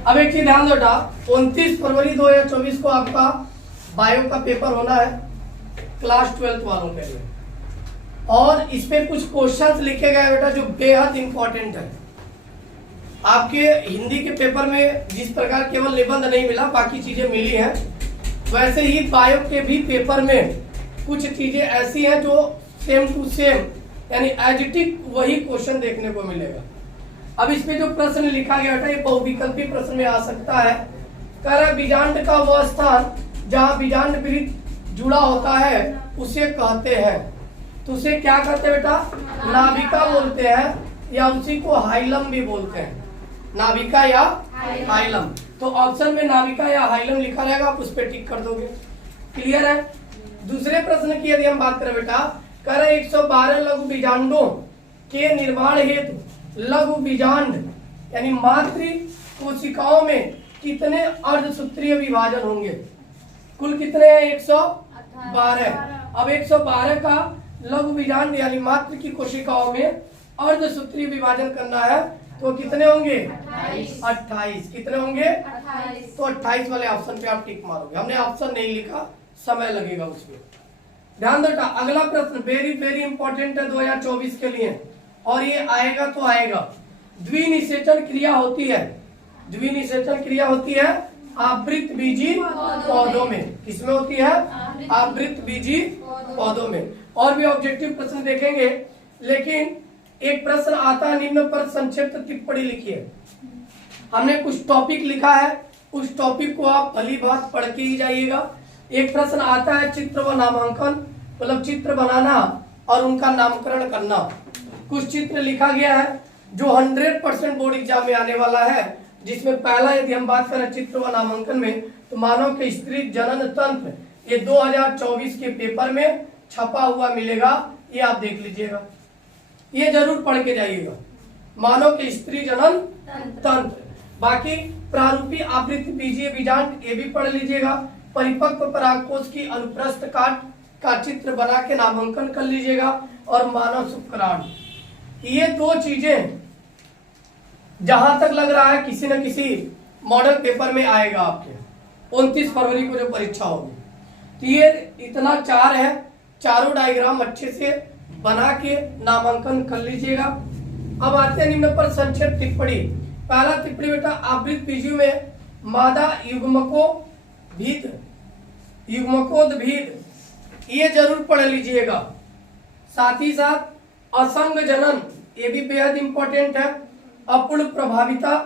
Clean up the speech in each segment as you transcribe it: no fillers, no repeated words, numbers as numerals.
अब एक चीज ध्यान दो बेटा, 29 फरवरी 2024 को आपका बायो का पेपर होना है क्लास 12 वालों के लिए, और इस पे कुछ क्वेश्चंस लिखे गए बेटा जो बेहद इंपॉर्टेंट है। आपके हिंदी के पेपर में जिस प्रकार केवल निबंध नहीं मिला, बाकी चीजें मिली हैं, वैसे ही बायो के भी पेपर में कुछ चीजें ऐसी हैं जो सेम टू सेम यानी एज इट इज वही क्वेश्चन देखने को मिलेगा। अब इसमें जो प्रश्न लिखा गया था ये बहुविकल्पी प्रश्न में आ सकता है। कह रहा बीजांड का वह स्थान जहाँ बीजांड वृत्त जुड़ा होता है उसे कहते हैं, तो उसे क्या कहते हैं बेटा? नाभिका बोलते हैं, या उसी को हाइलम भी बोलते हैं, नाभिका या हाइलम। तो ऑप्शन में नाभिका या हाइलम लिखा रहेगा, आप उस पर टिक कर दोगे। क्लियर है? दूसरे प्रश्न की यदि हम बात करें बेटा, कह रहे 112 लघु बीजांडों के निर्माण हेतु लघु बीजांड यानी मातृ कोशिकाओं में कितने अर्धसूत्रीय विभाजन होंगे? कुल कितने हैं? 112। अब 112 का लघु बीजांड यानी मातृ की कोशिकाओं में अर्धसूत्रीय विभाजन करना है तो कितने होंगे? 28। कितने होंगे? 28। तो 28 वाले ऑप्शन पे आप टिक मारोगे। हमने ऑप्शन नहीं लिखा, समय लगेगा उसमें। ध्यान देता, अगला प्रश्न वेरी वेरी इंपॉर्टेंट है 2024 के लिए, और ये आएगा तो आएगा। द्विनिषेचन क्रिया होती है, द्विनिषेचन क्रिया होती है आवृत बीजी पौधों में। किसमें होती है? आवृत बीजी पौधों में। और भी ऑब्जेक्टिव प्रश्न देखेंगे, लेकिन एक प्रश्न आता है निम्न पर संक्षिप्त टिप्पणी लिखिए। हमने कुछ टॉपिक लिखा है, उस टॉपिक को आप भली बात पढ़ के ही जाइएगा। एक प्रश्न आता है चित्र व नामांकन, मतलब चित्र बनाना और उनका नामकरण करना। कुछ चित्र लिखा गया है जो 100% बोर्ड एग्जाम में आने वाला है, जिसमें पहला यदि हम बात करें चित्र व नामांकन में, तो मानव के स्त्री जनन तंत्र, ये 2024 के पेपर में छपा हुआ मिलेगा, ये आप देख लीजिएगा, ये जरूर पढ़ के जाइएगा। मानव के स्त्री जनन तंत्र, बाकी प्रारूपी आवृत्ति बीजीय बीजांड ये भी पढ़ लीजिएगा। परिपक्व परागकोश की अनुप्रस्थ काट का चित्र बना के नामांकन कर लीजिएगा, और मानव शुक्राणु, ये दो चीजें जहां तक लग रहा है किसी न किसी मॉडल पेपर में आएगा आपके 29 फरवरी को जो परीक्षा होगी। तो ये इतना 4 है, चारों डायग्राम अच्छे से बना के नामांकन कर लीजिएगा। अब आते हैं निम्न पर संक्षिप्त टिप्पणी। पहला टिप्पणी बेटा, आवृत बीजों में मादा युग्मकोद्भिद, ये जरूर पढ़ लीजिएगा। साथ ही साथ असंग जनन, ये भी बेहद इंपॉर्टेंट है। अपूर्ण प्रभाविता,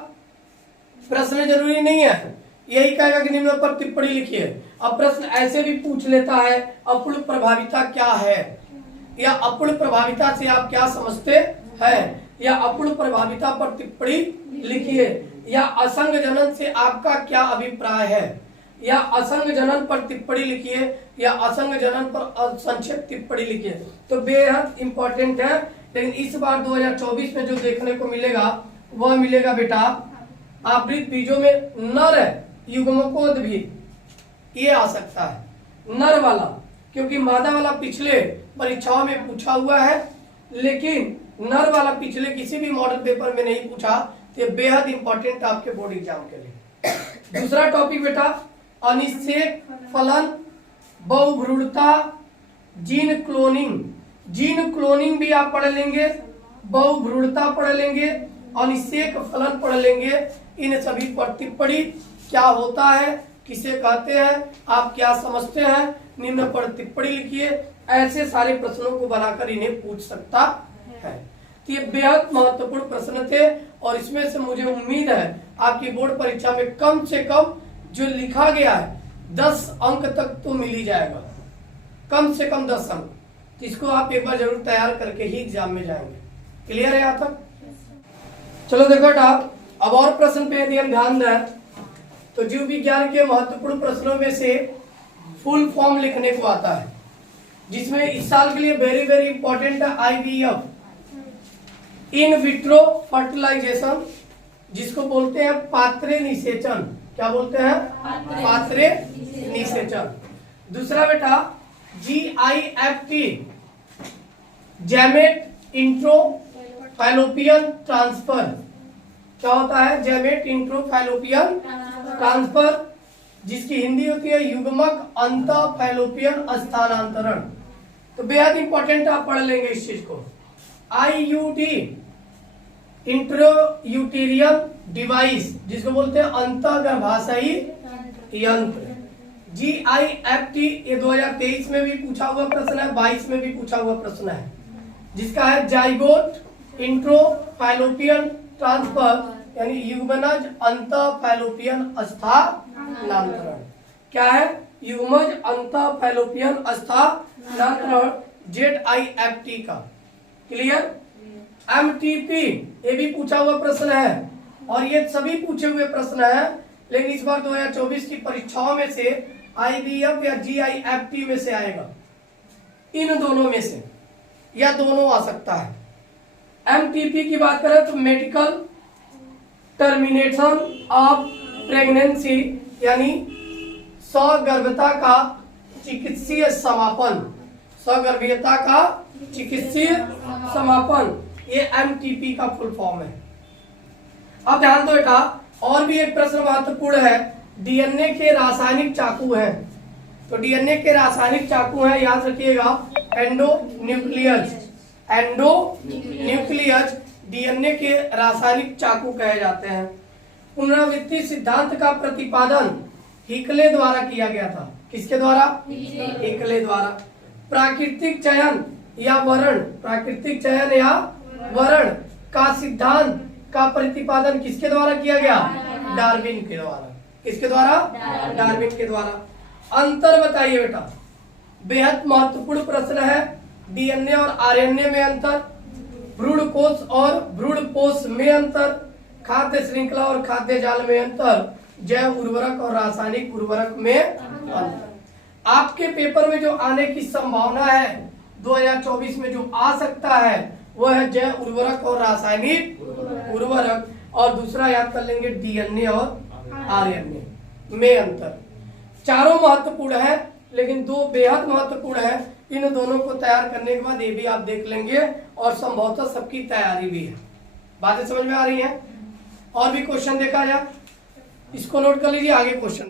प्रश्न जरूरी नहीं है, यही कहेगा कि निम्न पर टिप्पणी लिखिए। अब प्रश्न ऐसे भी पूछ लेता है अपूर्ण प्रभाविता क्या है, या अपूर्ण प्रभाविता से आप क्या समझते हैं, या अपूर्ण प्रभाविता पर टिप्पणी लिखिए, या असंग जनन से आपका क्या अभिप्राय है, या असंग जनन पर टिप्पणी लिखिए, या असंग जनन पर संक्षिप्त टिप्पणी लिखिए। तो बेहद इंपॉर्टेंट है। लेकिन इस बार 2024 में जो देखने को मिलेगा वह मिलेगा बेटा आवृत बीजों में नर युग्मकोद्भिद, ये आ सकता है नर वाला, क्योंकि मादा वाला पिछले परीक्षाओं में पूछा हुआ है, लेकिन नर वाला पिछले किसी भी मॉडल पेपर में नहीं पूछा। ये बेहद इंपॉर्टेंट आपके बोर्ड एग्जाम के लिए। दूसरा टॉपिक बेटा, अनिषेक फलन, बहुभ्रूणता, जीन क्लोनिंग। जीन क्लोनिंग भी आप पढ़ लेंगे, बहुभ्रूणता पढ़ लेंगे, अनिषेक फलन पढ़ लेंगे। इन सभी पर टिप्पणी क्या होता है, किसे कहते हैं, आप क्या समझते हैं, निम्न पर टिप्पणी लिखिए। ऐसे सारे प्रश्नों को बनाकर इन्हें पूछ सकता है। तो ये बेहद महत्वपूर्ण प्रश्न थे, और इसमें से मुझे उम्मीद है आपकी बोर्ड परीक्षा में कम से कम जो लिखा गया है 10 अंक तक तो मिल ही जाएगा, कम से कम 10 अंक। तो इसको आप एक बार जरूर तैयार करके ही एग्जाम में जाएंगे। क्लियर है यहाँ तक? चलो देखो बेटा, अब और प्रश्न पे यदि हम ध्यान दें तो जीव विज्ञान के महत्वपूर्ण प्रश्नों में से फुल फॉर्म लिखने को आता है, जिसमें इस साल के लिए वेरी वेरी इंपॉर्टेंट है IVF, इन विट्रो फर्टिलाइजेशन, जिसको बोलते हैं पात्रे निषेचन। क्या बोलते हैं? पात्रे निषेचन। दूसरा बेटा GIFT, gamete intro fallopian transfer, क्या होता है? जैमेट इंट्रो फैलोपियन ट्रांसफर, जिसकी हिंदी होती है युग्मक अंत फैलोपियन स्थानांतरण। तो बेहद इंपॉर्टेंट, आप पढ़ लेंगे इस चीज को। IUD इंट्रो यूटेरियन डिवाइस, जिसको बोलते हैं अंतःगर्भाशयी यंत्र। GIFT ये 2023 में भी पूछा हुआ प्रश्न है, 22 में भी पूछा हुआ प्रश्न है, जिसका है जाइगोट इंट्रो फैलोपियन ट्रांसफर, यानी युग्मनज अंत फैलोपियन स्थानांतरण। क्या है? युग्मज अंत फैलोपियन स्थानांतरण, ZIFT का। क्लियर? MTP ये भी पूछा हुआ प्रश्न है, और ये सभी पूछे हुए प्रश्न है, लेकिन इस बार 2024 की परीक्षाओं में से IVF या GIFT में से आएगा, इन दोनों में से, या दोनों आ सकता है। MTP की बात करें तो मेडिकल टर्मिनेशन ऑफ प्रेगनेंसी, यानी सगर्भता का चिकित्सीय समापन, सगर्भता का चिकित्सीय समापन, ये MTP का फुल फॉर्म है। अब ध्यान दो बेटा, और भी एक प्रश्न महत्वपूर्ण है, DNA के रासायनिक चाकू हैं। तो DNA के रासायनिक चाकू हैं, याद रखिएगा, एंडोन्यूक्लियस, एंडोन्यूक्लियस DNA के रासायनिक चाकू कहे जाते हैं। पुनरावृत्ति सिद्धांत का प्रतिपादन हिकले द्वारा किया गया था। किसके द्वारा? हिकले द्वारा। प्राकृतिक चयन या वर्ण, प्राकृतिक चयन या वर्ण का सिद्धांत का प्रतिपादन किसके द्वारा किया गया? डार्विन के द्वारा। किसके द्वारा? डार्विन के द्वारा। अंतर बताइए बेटा, बेहद महत्वपूर्ण प्रश्न है। DNA और RNA में अंतर, भ्रूण कोश और भ्रूण कोश में अंतर, खाद्य श्रृंखला और खाद्य जाल में अंतर, जैव उर्वरक और रासायनिक उर्वरक में अंतर। आपके पेपर में जो आने की संभावना है 2024 में, जो आ सकता है, वह है जैव उर्वरक और रासायनिक उर्वरक, और दूसरा याद कर लेंगे DNA और RNA में अंतर। चारों महत्वपूर्ण है, लेकिन दो बेहद महत्वपूर्ण है। इन दोनों को तैयार करने के बाद ये भी आप देख लेंगे, और संभवतः सबकी तैयारी भी है। बातें समझ में आ रही हैं? और भी क्वेश्चन देखा जाए, इसको नोट कर लीजिए, आगे क्वेश्चन।